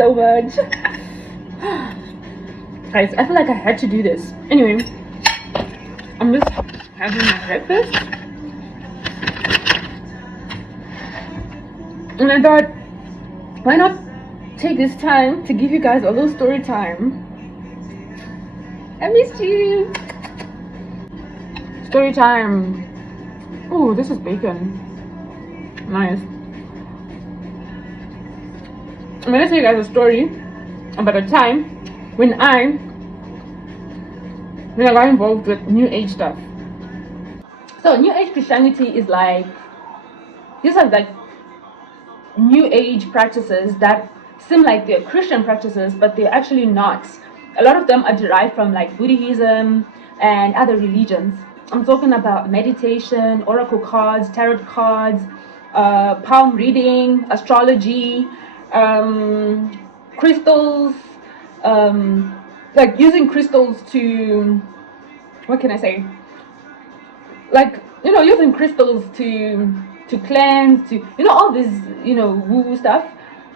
so much. Guys, I feel like I had to do this. Anyway, I'm just having my breakfast. And I thought, why not take this time to give you guys a little story time. I missed you. Story time. Oh, this is bacon. Nice. I'm gonna tell you guys a story about a time when I got involved with New Age stuff. So New Age Christianity is like, these are like New Age practices that seem like they're Christian practices, but they're actually not. A lot of them are derived from like Buddhism and other religions. I'm talking about meditation, oracle cards, tarot cards, palm reading, astrology, crystals, like using crystals to, what can I say? Like, you know, using crystals to cleanse, to, you know, all this, you know, woo-woo stuff.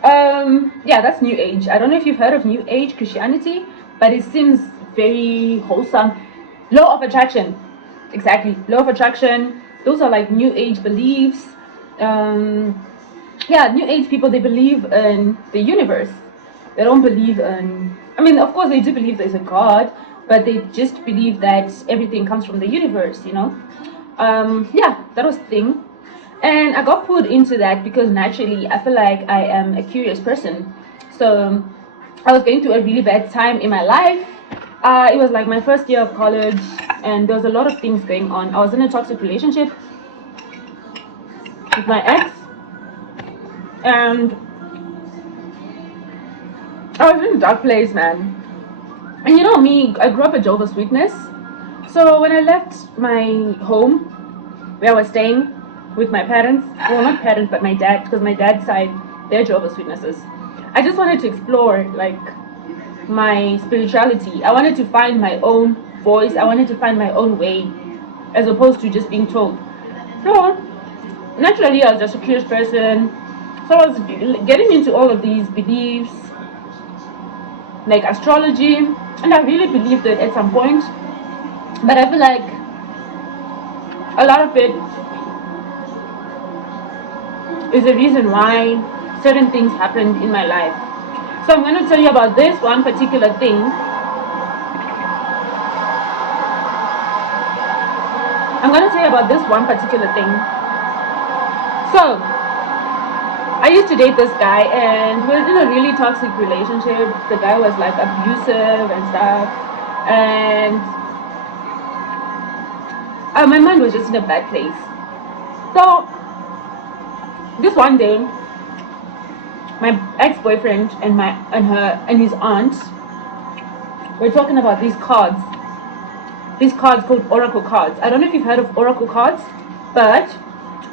Yeah, that's New Age. I don't know if you've heard of New Age Christianity, but it seems very wholesome. Law of attraction. Exactly. Law of attraction. Those are like New Age beliefs. Yeah, New Age people, they believe in the universe. They don't believe in, I mean, of course they do believe there's a God, but they just believe that everything comes from the universe, you know. Yeah, that was the thing. And I got pulled into that because naturally I feel like I am a curious person. So I was going through a really bad time in my life. It was like my first year of college, and there was a lot of things going on. I was in a toxic relationship with my ex, and I was in a dark place, man. And you know me, I grew up a Jehovah's Witness. So when I left my home, where I was staying with my parents, well, not parents, but my dad, because my dad's side, they're Jehovah's Witnesses. I just wanted to explore, like, my spirituality. I wanted to find my own voice. I wanted to find my own way, as opposed to just being told. So naturally, I was just a curious person. So I was getting into all of these beliefs, like astrology, and I really believed it at some point. But I feel like a lot of it is the reason why certain things happened in my life. So I'm going to tell you about this one particular thing. I'm going to tell you about this one particular thing. So I used to date this guy, and we were in a really toxic relationship. The guy was like abusive and stuff, and my mind was just in a bad place. So this one day, my ex-boyfriend and his aunt were talking about these cards called oracle cards. I don't know if you've heard of oracle cards, but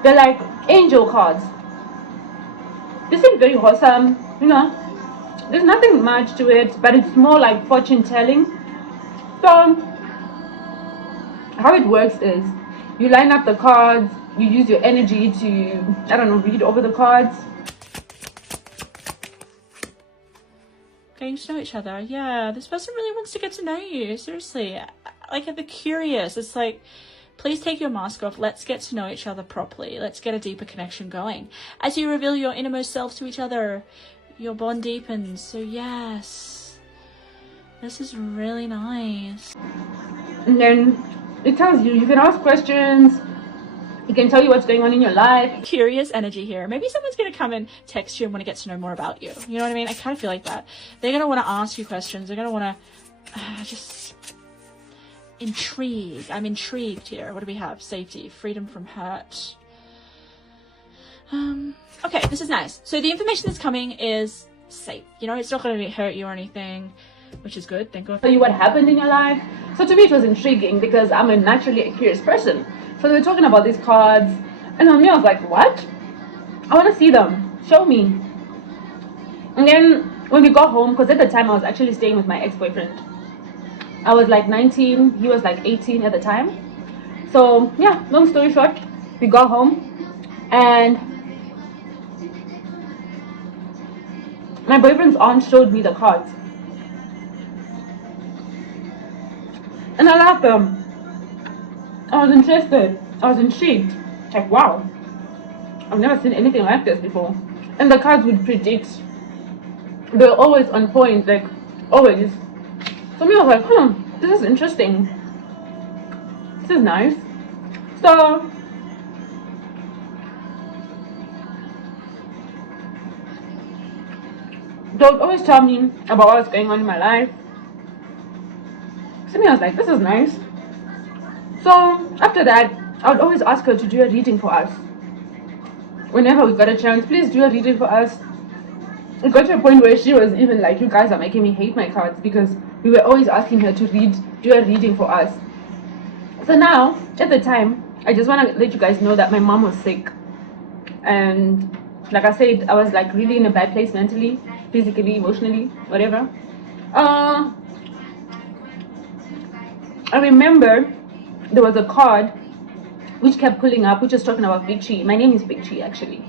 they're like angel cards. They seem very wholesome, you know. There's nothing much to it, but it's more like fortune telling. So how it works is, you line up the cards, you use your energy to, I don't know, read over the cards. Getting to know each other. Yeah, this person really wants to get to know you. Seriously. Like, they're curious. It's like, please take your mask off. Let's get to know each other properly. Let's get a deeper connection going. As you reveal your innermost selves to each other, your bond deepens. So yes, this is really nice. And then it tells you can ask questions. It can tell you what's going on in your life. Curious energy here. Maybe someone's going to come and text you and want to get to know more about you. You know what I mean? I kind of feel like that. They're going to want to ask you questions. They're going to want to just intrigue. I'm intrigued here. What do we have? Safety, freedom from hurt. Okay, this is nice. So the information that's coming is safe. You know, it's not going to hurt you or anything, which is good. Thank God. Tell you what happened in your life. So to me it was intriguing because I'm naturally a curious person. So they were talking about these cards, and on me I was like, what? I want to see them. Show me. And then when we got home, because at the time I was actually staying with my ex-boyfriend. I was like 19, he was like 18 at the time. So yeah, long story short, we got home, and my boyfriend's aunt showed me the cards. And I loved them. I was interested. I was intrigued. Like, wow, I've never seen anything like this before. And the cards would predict. They were always on point, like, always. So me, I was like, this is interesting. This is nice. So, they would always tell me about what's going on in my life. So me, I was like, this is nice. So, after that, I would always ask her to do a reading for us. Whenever we got a chance, please do a reading for us. It got to a point where she was even like, you guys are making me hate my cards, because we were always asking her to do a reading for us. So now, at the time, I just want to let you guys know that my mom was sick. And like I said, I was like really in a bad place mentally, physically, emotionally, whatever. I remember there was a card which kept pulling up, which was talking about victory. My name is Victory, actually.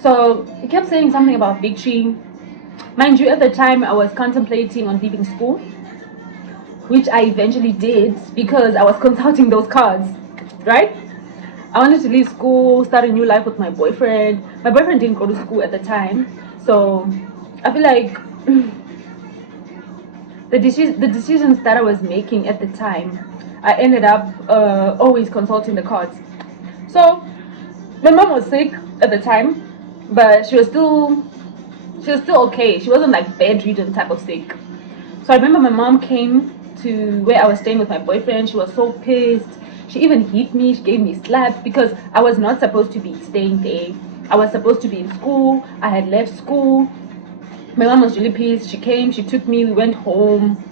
So it kept saying something about victory. Mind you, at the time I was contemplating on leaving school, which I eventually did because I was consulting those cards, right? I wanted to leave school, start a new life with my boyfriend. My boyfriend didn't go to school at the time, so I feel like the decisions that I was making at the time, I ended up always consulting the cards. So my mom was sick at the time, but she was still okay. She wasn't like bedridden type of sick. So I remember my mom came to where I was staying with my boyfriend. She was so pissed. She even hit me. She gave me slaps because I was not supposed to be staying there. I was supposed to be in school. I had left school. My mom was really pissed. She came, she took me, we went home.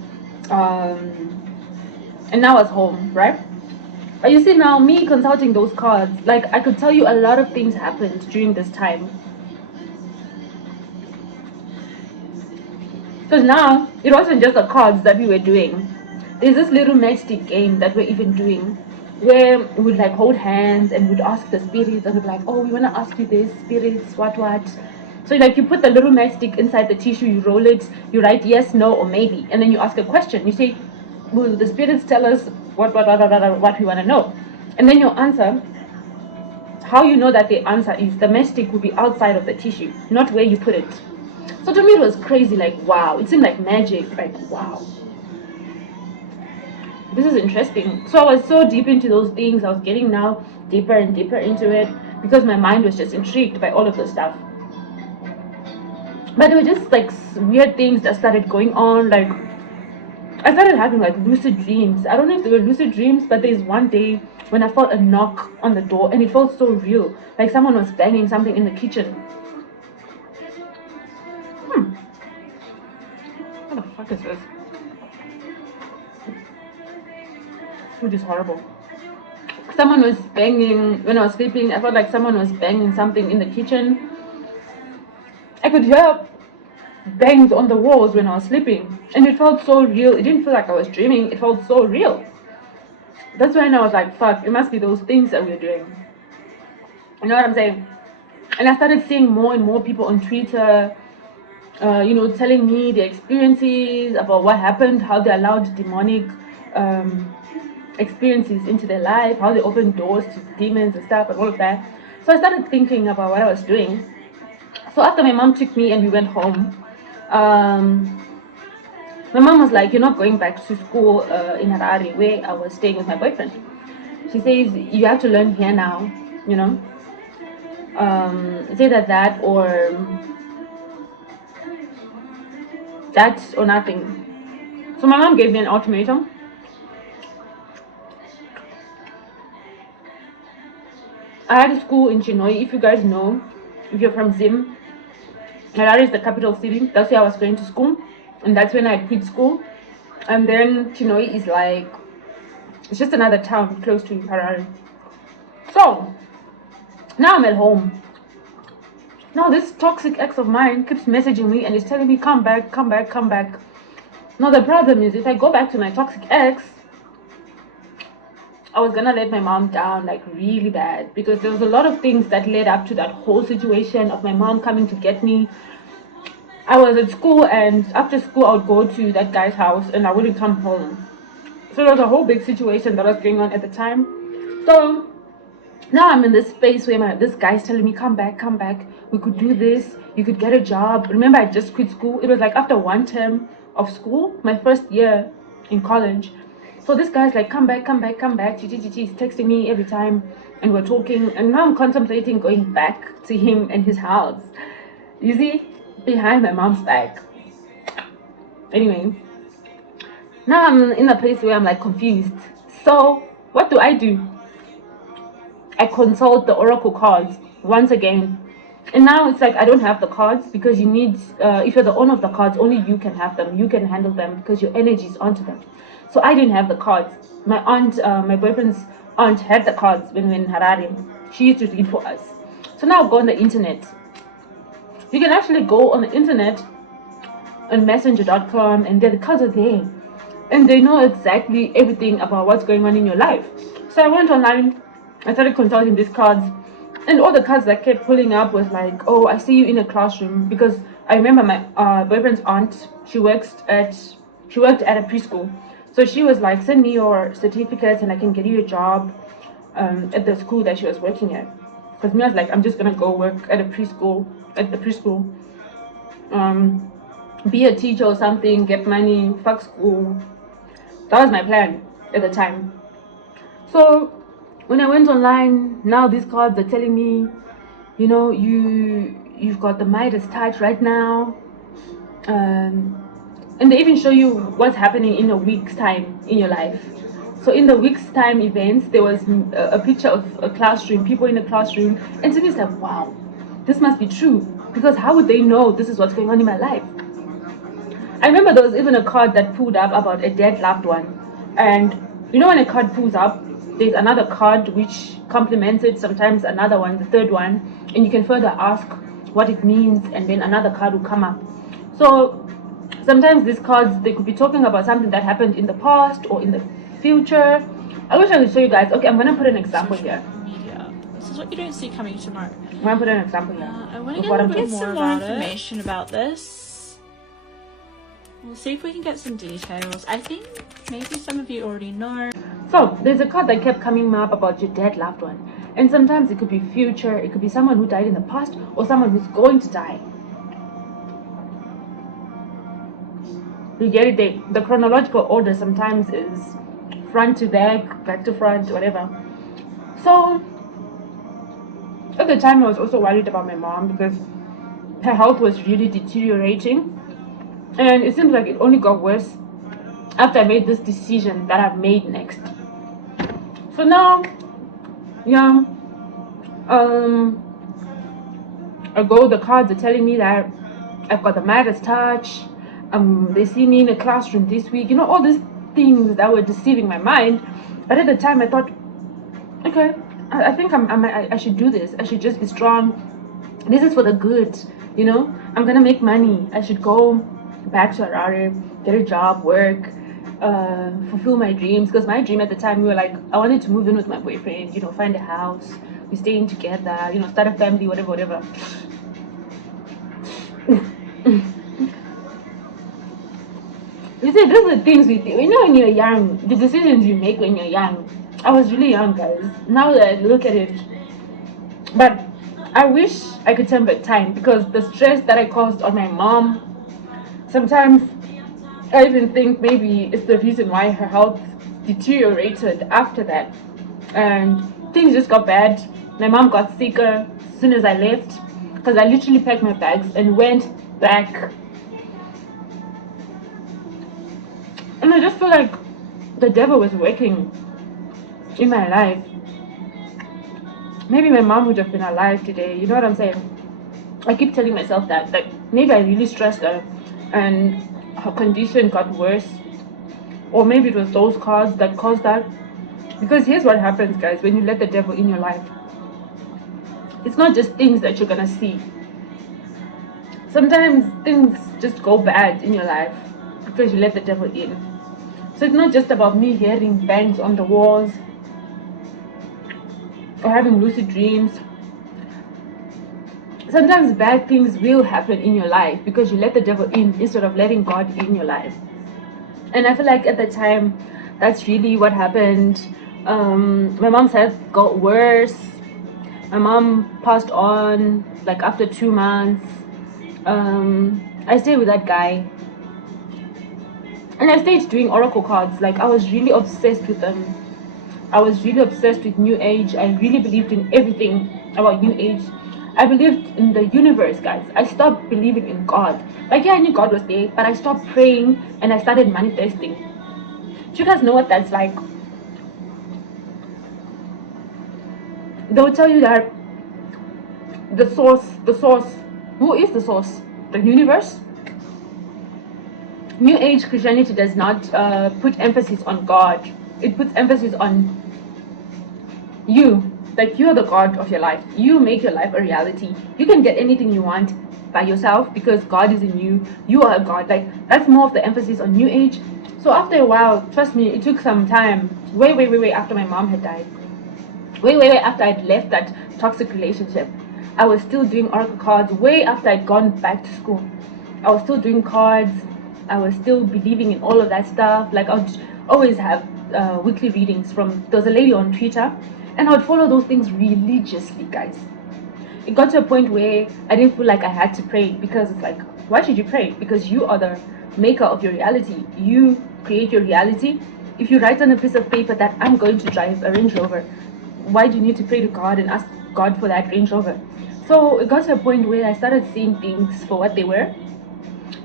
And now I was home, right? But you see, now me consulting those cards, like I could tell you a lot of things happened during this time. Because now it wasn't just the cards that we were doing. There's this little matchstick game that we're even doing, where we'd like hold hands and we'd ask the spirits, and we'd be like, oh, we want to ask you this, spirits, what. So like you put the little matchstick inside the tissue, you roll it, you write yes, no, or maybe, and then you ask a question. You say, will the spirits tell us what we want to know? And then your answer, how you know that the answer is the matchstick will be outside of the tissue, not where you put it. So to me it was crazy, like wow, it seemed like magic, like wow, this is interesting. So I was so deep into those things. I was getting now deeper and deeper into it because my mind was just intrigued by all of this stuff. But there were just like weird things that started going on. Like I started having like lucid dreams. I don't know if they were lucid dreams, but there's one day when I felt a knock on the door and it felt so real, like someone was banging something in the kitchen. What the fuck is this? Food is horrible. Someone was banging when I was sleeping. I felt like someone was banging something in the kitchen. I could hear bangs on the walls when I was sleeping, and it felt so real. It didn't feel like I was dreaming. It felt so real. That's when I was like, fuck, it must be those things that we're doing. You know what I'm saying? And I started seeing more and more people on Twitter, telling me their experiences about what happened, how they allowed demonic experiences into their life, how they opened doors to demons and stuff and all of that. So I started thinking about what I was doing. So after my mom took me and we went home, my mom was like, you're not going back to school in Harare, where I was staying with my boyfriend. She says, you have to learn here now, it's either that or nothing. So my mom gave me an ultimatum. I had a school in Chinhoyi. If you guys know, if you're from Zim, Harare is the capital city. That's where I was going to school, and that's when I quit school. And then Chinhoyi is like, it's just another town close to Harare. So now I'm at home. Now this toxic ex of mine keeps messaging me and is telling me, come back, come back, come back. Now the problem is, if I go back to my toxic ex, I was gonna let my mom down like really bad, because there was a lot of things that led up to that whole situation of my mom coming to get me. I was at school, and after school I would go to that guy's house and I wouldn't come home. So there was a whole big situation that was going on at the time. So now I'm in this space where this guy's telling me, come back, come back. We could do this. You could get a job. Remember, I just quit school. It was like after one term of school, my first year in college. So this guy's like, come back, come back, come back. He's texting me every time, and we're talking. And now I'm contemplating going back to him and his house. You see, behind my mom's back. Anyway, now I'm in a place where I'm like confused. So what do? I consult the oracle cards once again, and now it's like I don't have the cards because you need, if you're the owner of the cards, only you can have them, you can handle them because your energy is onto them. So I didn't have the cards. My aunt, my boyfriend's aunt, had the cards when we were in Harare. She used to read for us. So now go on the internet. You can actually go on the internet on messenger.com, and the cards are there, and they know exactly everything about what's going on in your life. So I went online, I started consulting these cards, and all the cards that kept pulling up was like, oh, I see you in a classroom. Because I remember my boyfriend's aunt, she worked at a preschool. So she was like, send me your certificates and I can get you a job at the school that she was working at. Because me, I was like, I'm just gonna go work at the preschool, be a teacher or something, get money, fuck school. That was my plan at the time. So when I went online, now these cards are telling me, you know, you've got the Midas touch right now, and they even show you what's happening in a week's time in your life. So in the week's time events, there was a picture of a classroom, people in a classroom, and to me it's like, wow, this must be true, because how would they know this is what's going on in my life? I remember there was even a card that pulled up about a dead loved one, and you know when a card pulls up, there's another card which complements it, sometimes another one, the third one, and you can further ask what it means, and then another card will come up. So sometimes these cards, they could be talking about something that happened in the past or in the future. I wish I could show you guys. Okay, I'm gonna put an example here. Media. This is what you don't see coming tomorrow. I'm gonna put an example here. I want to get a little bit more information about this. We'll see if we can get some details. I think maybe some of you already know. So there's a card that kept coming up about your dead loved one, and sometimes it could be future, it could be someone who died in the past or someone who's going to die. You get it? The chronological order sometimes is front to back, back to front, whatever. So at the time I was also worried about my mom because her health was really deteriorating, and it seems like it only got worse after I made this decision that I've made next. So now, yeah, ago the cards are telling me that I've got the Midas touch. They see me in a classroom this week. You know, all these things that were deceiving my mind. But at the time, I thought, okay, I think I should do this. I should just be strong. This is for the good. You know, I'm gonna make money. I should go back to Harare, get a job, work, fulfill my dreams. Because my dream at the time, we were like, I wanted to move in with my boyfriend. You know, find a house, we staying together. You know, start a family, whatever. You see, those are the things we do. You know, when you're young, the decisions you make when you're young. I was really young, guys. Now that I look at it, but I wish I could turn back time, because the stress that I caused on my mom, sometimes I even think maybe it's the reason why her health deteriorated after that, and things just got bad. My mom got sicker as soon as I left, because I literally packed my bags and went back. And I just feel like the devil was working in my life. Maybe my mom would have been alive today, you know what I'm saying? I keep telling myself that, like, maybe I really stressed her and her condition got worse. Or maybe it was those cards that caused that. Because here's what happens, guys, when you let the devil in your life. It's not just things that you're gonna see. Sometimes things just go bad in your life because you let the devil in. So it's not just about me hearing bangs on the walls or having lucid dreams. sometimes bad things will happen in your life because you let the devil in instead of letting God in your life. And I feel like at the time, that's really what happened. My mom's health got worse. My mom passed on like after 2 months. I stayed with that guy, and I stayed doing oracle cards. Like, I was really obsessed with them. I was really obsessed with New Age. I really believed in everything about New Age. I believed in the universe, guys. I stopped believing in God. Like, yeah, I knew God was there, but I stopped praying and I started manifesting. Do you guys know what that's like? They will tell you that the source, who is the source? The universe? New Age Christianity does not put emphasis on God. It puts emphasis on you. Like, you're the God of your life. You make your life a reality. You can get anything you want by yourself because God is in you. You are a God. Like, that's more of the emphasis on New Age. So after a while, trust me, it took some time. Way after my mom had died. Way after I'd left that toxic relationship. I was still doing oracle cards. Way after I'd gone back to school, I was still doing cards. I was still believing in all of that stuff. Like, I would always have weekly readings from, there was a lady on Twitter, and I would follow those things religiously, guys. It got to a point where I didn't feel like I had to pray, because it's like, why should you pray? Because you are the maker of your reality. You create your reality. If you write on a piece of paper that I'm going to drive a Range Rover, why do you need to pray to God and ask God for that Range Rover? So it got to a point where I started seeing things for what they were.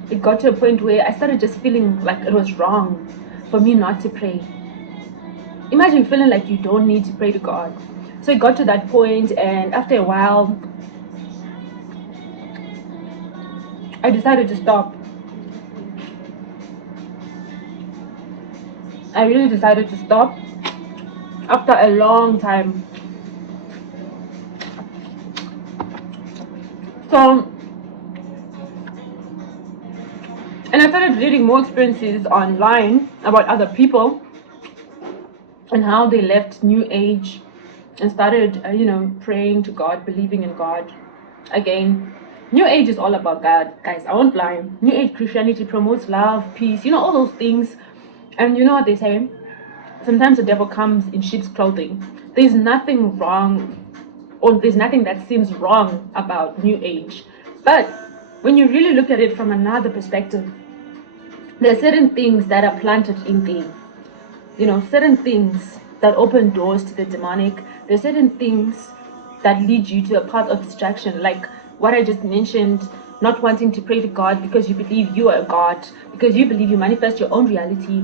It got to a point where I started just feeling like it was wrong for me not to pray. Imagine feeling like you don't need to pray to God. So it got to that point, and after a while, I decided to stop. I really decided to stop after a long time. So, and I started reading more experiences online about other people and how they left New Age and started, praying to God, believing in God again. New Age is all about God, guys. I won't lie. New Age Christianity promotes love, peace, all those things. And you know what they say? Sometimes the devil comes in sheep's clothing. There's nothing wrong, or there's nothing that seems wrong about New Age. But when you really look at it from another perspective, there are certain things that are planted in there. Certain things that open doors to the demonic. There's certain things that lead you to a path of distraction, like what I just mentioned, not wanting to pray to God because you believe you are a God, because you believe you manifest your own reality.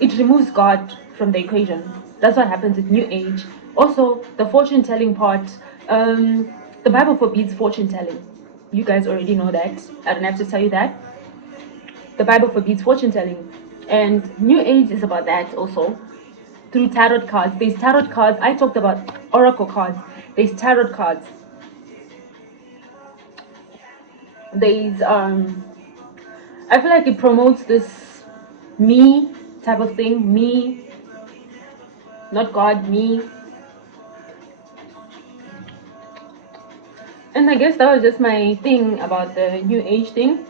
It removes God from the equation. That's what happens with New Age. Also, the fortune telling part, the Bible forbids fortune telling. You guys already know that. I don't have to tell you that. The Bible forbids fortune telling. And New Age is about that also. Through tarot cards. There's tarot cards. I talked about oracle cards. There's tarot cards. There's I feel like it promotes this me type of thing. Me, not God, me. And I guess that was just my thing about the New Age thing.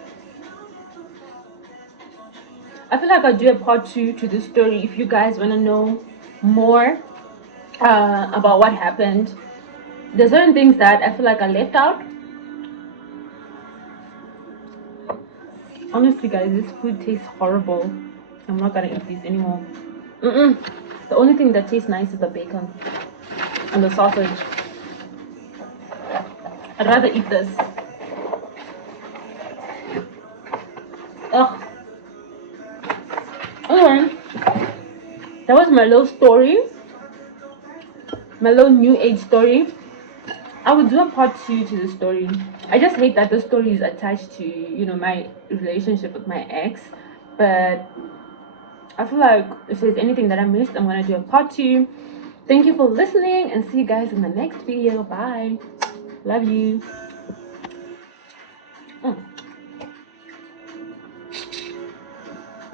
I feel like I'll do a part 2 to this story if you guys want to know more about what happened. There's certain things that I feel like I left out. Honestly, guys, this food tastes horrible. I'm not gonna eat this anymore. The only thing that tastes nice is the bacon and the sausage. I'd rather eat this. Ugh. Anyway, that was my little story, my little New Age story. I would do a part 2 to the story. I just hate that the story is attached to, my relationship with my ex. But I feel like if there's anything that I missed, I'm gonna do a part 2. Thank you for listening, and see you guys in the next video. Bye. Love you.